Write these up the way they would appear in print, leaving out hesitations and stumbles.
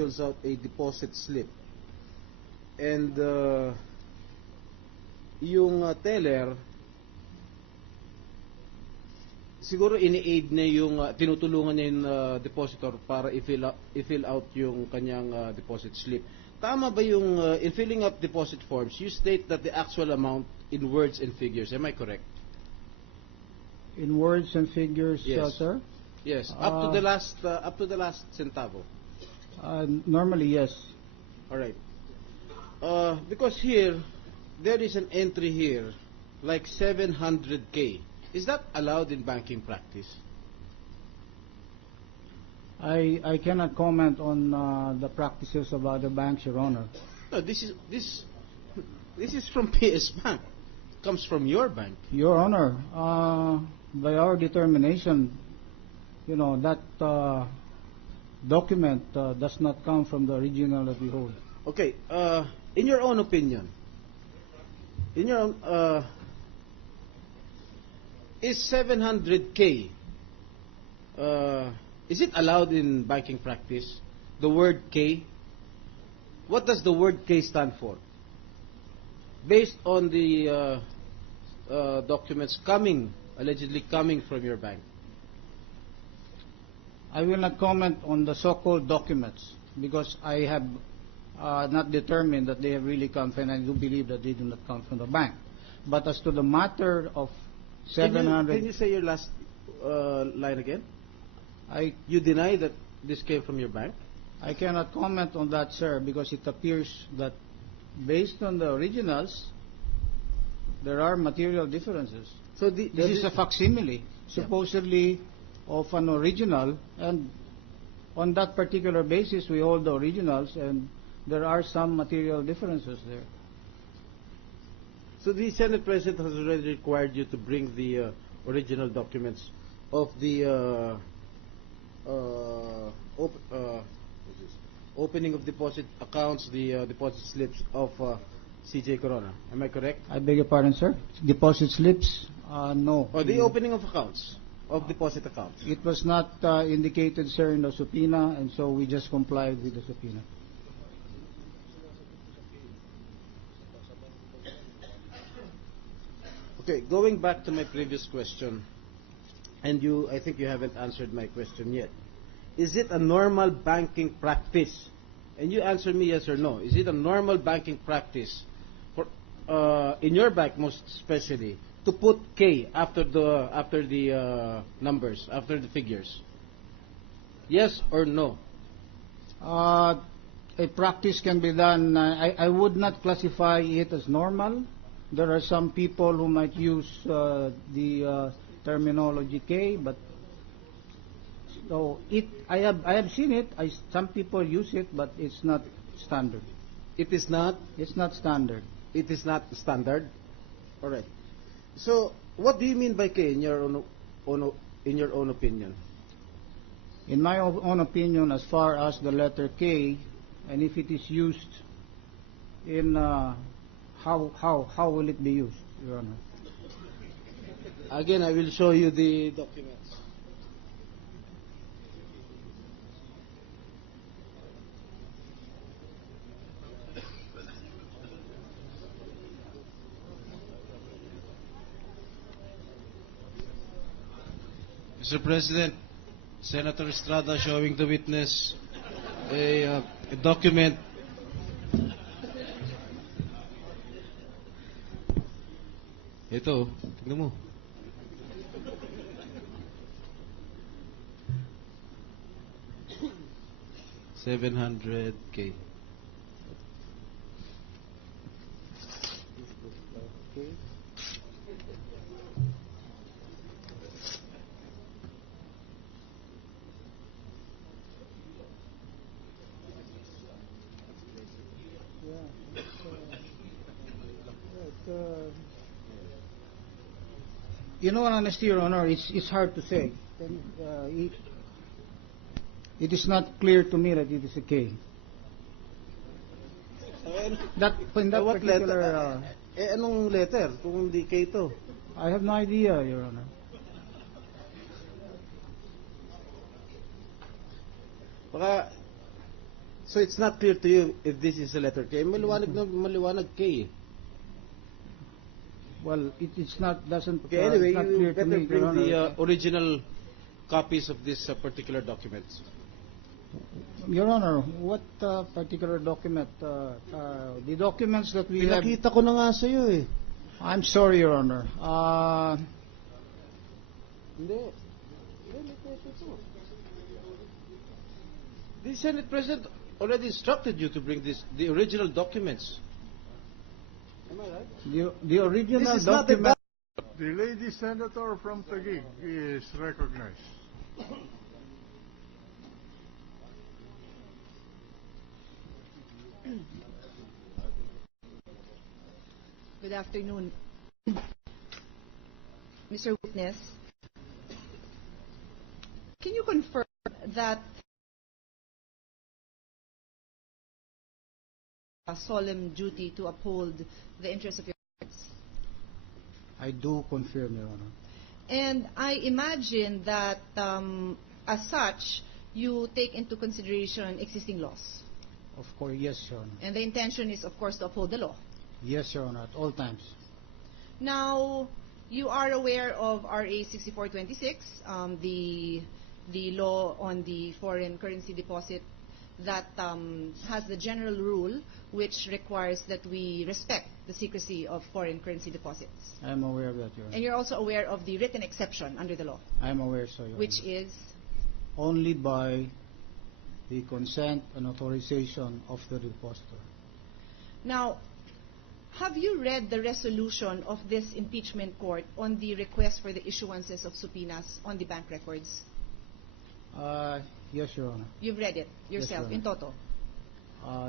fills out a deposit slip and yung teller siguro ini-aid niya yung tinutulungan niya yung depositor para i-fill out yung kanyang deposit slip. Tama ba yung in filling up deposit forms, you state that the actual amount in words and figures? Am I correct? In words and figures, Yes. sir? Yes, up to the last centavo. Normally, yes. All right. Because here there is an entry here like 700K. Is that allowed in banking practice? I cannot comment on the practices of other banks, Your Honor. No, this is from PS Bank. Comes from your bank. Your Honor, by our determination, that document does not come from the original that we hold. Okay. In your own opinion, is 700K? Is it allowed in banking practice? The word K. What does the word K stand for? Based on the documents allegedly coming from your bank. I will not comment on the so-called documents because I have not determined that they have really come from, and I do believe that they do not come from the bank. But as to the matter of 700... Can you say your last line again? You deny that this came from your bank? I cannot comment on that, sir, because it appears that based on the originals, there are material differences. So this is a facsimile, supposedly of an original, and on that particular basis we hold the originals, and there are some material differences there. So the Senate President has already required you to bring the original documents of the opening of deposit accounts, the deposit slips of CJ Corona. Am I correct? I beg your pardon, sir? Deposit slips? No. Or the opening of accounts, of deposit accounts? It was not indicated, sir, in the subpoena, and so we just complied with the subpoena. Okay, going back to my previous question, and I think you haven't answered my question yet. Is it a normal banking practice? And you answer me yes or no. Is it a normal banking practice for in your bank, most especially, to put K after the numbers, after the figures? Yes or no? A practice can be done. I would not classify it as normal. There are some people who might use the terminology K, but so I have seen it. Some people use it, but it's not standard. It is not. It's not standard. It is not standard. All right. So, what do you mean by K in your own opinion? In my own opinion, as far as the letter K, and if it is used in how will it be used, Your Honor? Again, I will show you the documents. Mr. President, Senator Estrada showing the witness a document. Ito, tignan mo. $700K. You know, honesty, Your Honor, it's hard to say. It is not clear to me that it is a K. That in that What particular, letter? Anong letter kung hindi K to? I have no idea, Your Honor. Baka So it's not clear to you if this is a letter K. Maliwanag na maliwanag K. Well, it's not, doesn't, Okay, anyway, not you clear to better me, bring Your Honor. the original copies of this particular document. Your Honor, what particular document? The documents that we have... Pinakita ko na nga sa'yo eh. I'm sorry, Your Honor. Hindi. The Senate President already instructed you to bring the original documents. Am I right? The original This is not the document... The lady senator from Taguig is recognized. Good afternoon. Mr. Witness, can you confirm that a solemn duty to uphold the interests of your clients? I do confirm, Your Honor. And I imagine that as such, you take into consideration existing laws. Of course, yes, Your Honor. And the intention is, of course, to uphold the law. Yes, Your Honor, at all times. Now, you are aware of RA 6426, the law on the foreign currency deposit that has the general rule which requires that we respect the secrecy of foreign currency deposits. I am aware of that, Your Honor. And you're also aware of the written exception under the law, I am aware, so, Your which Honor. is, Only by the consent and authorization of the depositor. now, have you read the resolution of this impeachment court on the request for the issuances of subpoenas on the bank records? Yes, Your Honor. You've read it yourself, Your in toto?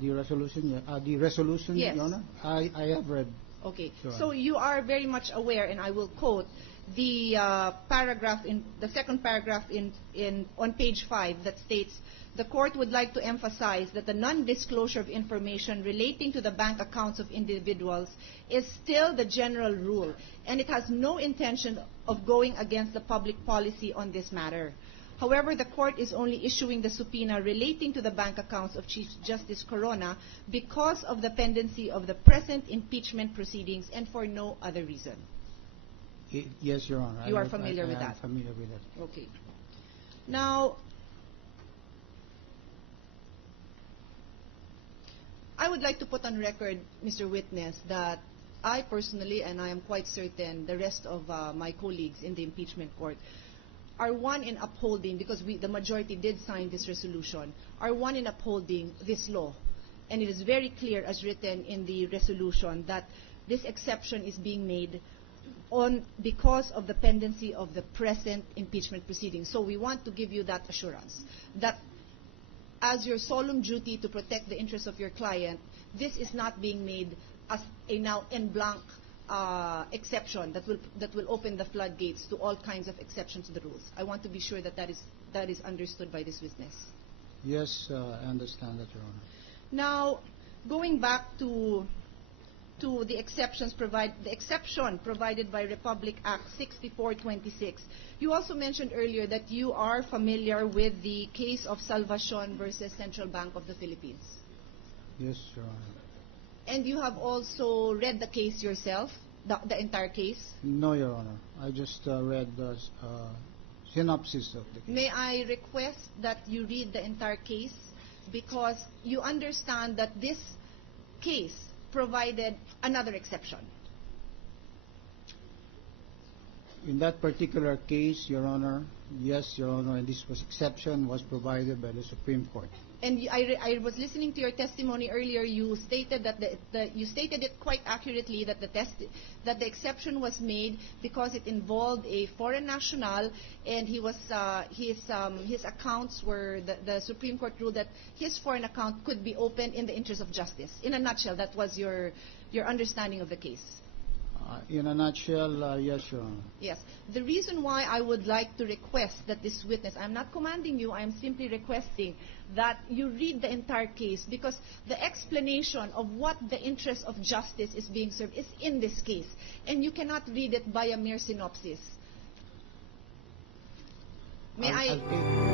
The resolution, Yes. Your Honor, I have read. Okay, Sure. so you are very much aware, and I will quote the paragraph in the second paragraph on page 5 that states, the court would like to emphasize that the non-disclosure of information relating to the bank accounts of individuals is still the general rule, and it has no intention of going against the public policy on this matter. However, the court is only issuing the subpoena relating to the bank accounts of Chief Justice Corona because of the pendency of the present impeachment proceedings and for no other reason. Yes, Your Honor. You are familiar with I that? am familiar with that. Okay. Now, I would like to put on record, Mr. Witness, that I personally, and I am quite certain the rest of my colleagues in the impeachment court, are one in upholding, because the majority did sign this resolution, are one in upholding this law. And it is very clear, as written in the resolution, that this exception is being made because of the pendency of the present impeachment proceedings. So we want to give you that assurance that as your solemn duty to protect the interests of your client, this is not being made as a now en blanc exception that will open the floodgates to all kinds of exceptions to the rules. I want to be sure that that is understood by this witness. Yes, I understand that, Your Honor. Now, going back to the exception provided by Republic Act 6426, you also mentioned earlier that you are familiar with the case of Salvacion versus Central Bank of the Philippines. Yes, Your Honor. And you have also read the case yourself, the entire case? No, Your Honor. I just read the synopsis of the case. May I request that you read the entire case, because you understand that this case provided another exception. In that particular case, Your Honor, yes, Your Honor, and this exception was provided by the Supreme Court. And I was listening to your testimony earlier. You stated that you stated it quite accurately that the exception was made because it involved a foreign national, and his accounts were the Supreme Court ruled that his foreign account could be opened in the interest of justice. In a nutshell, that was your understanding of the case. In a nutshell, yes, Your Honor. Yes. The reason why I would like to request that this witness, I'm not commanding you, I'm simply requesting that you read the entire case, because the explanation of what the interest of justice is being served is in this case, and you cannot read it by a mere synopsis. May I'll I... take